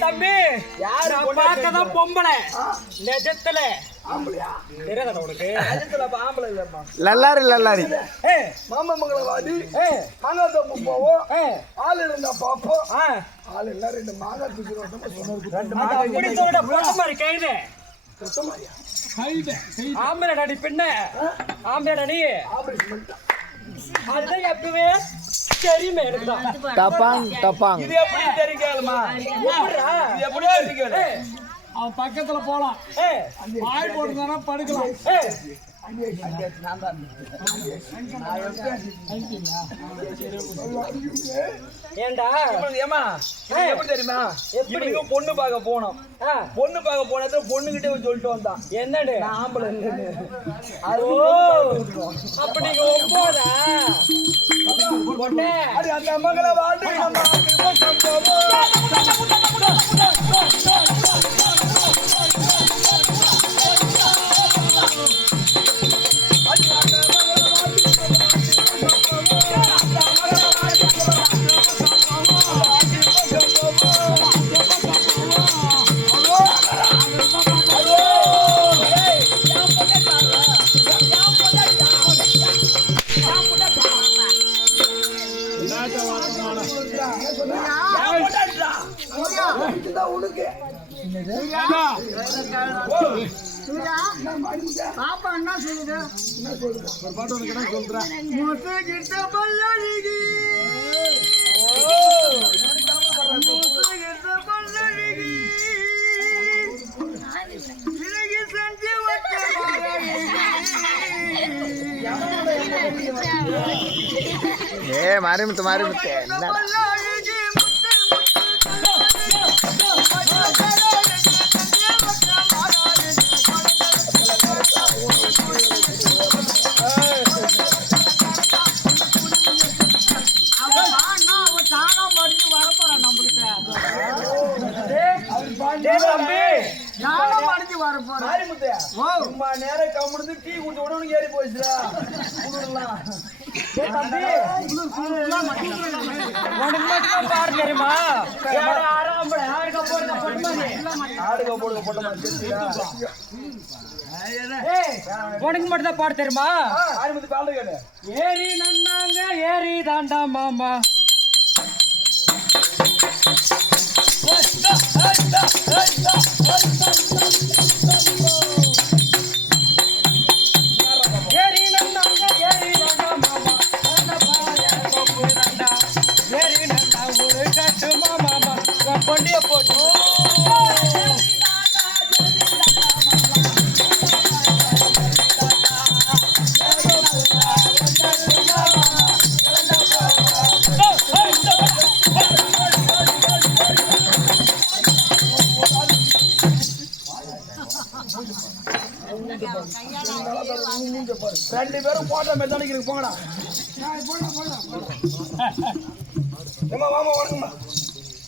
தம்பி யாரு பார்க்கதான் பொம்பளை. நெஜத்துல. ஆம்பளை லல்லாரி லல்லாரி. மாமமங்கலம் வாடி மாங்காத்தோப்பு போவோம் ஆள் இருந்தா பாப்போம் ஆ. ஆள் ரெண்டு மாங்காய் தூக்கி அது அப்படி சொல்லிட பொண்ணு மாதிரி கைது சுத்தமாரியா ஆம்பளை ஆம்பளை பண்ணிட்டான் அதுதான் எப்பவே தெரியுமே எனக்கு தான். டப்பாங் டப்பாங். இது எப்படி தெரியுமா எப்படிடா? இது அவன் பக்கத்துல போலாம் வாய் போட்டுதானா படுக்கலாம் ஏன்டா ஏமா எப்படி தெரியுமா எப்படி? பொண்ணு பார்க்க போனோம் ஆ, பொண்ணு பார்க்க போனது பொண்ணுகிட்டே சொல்லிட்டு வந்தான் என்னடு நான் ஆம்பளை. ஓ அப்ப நீங்க ஒன்பதா அது அந்த வாடி இதுதான் உனக்கு பாப்பா என்ன சொல்லுது ஒரு பாட்டு சொல்றேன் பல்லடிகி ஏ மாரிமுத்து மாரிமுத்து என்ன? பல்லடிகி டேய் தம்பி. மாரிமுத்து சும்மா நேரம் கம்முடுத்து டீ குடிச்ச உடனே உனக்கு ஏறி போயிடுச்சுடா. குளிரலாம். உனக்கு மட்டும் தான் பாட தெரியுமா? ஏரி நன்னாங்க ஏரி தாண்டா மாமா. பொண்டிய போட்டு ரெண்டு பேரும் போட்டோ மெத்தானிக்கு போங்கடா. ஏமா வாமா வணக்கம்மா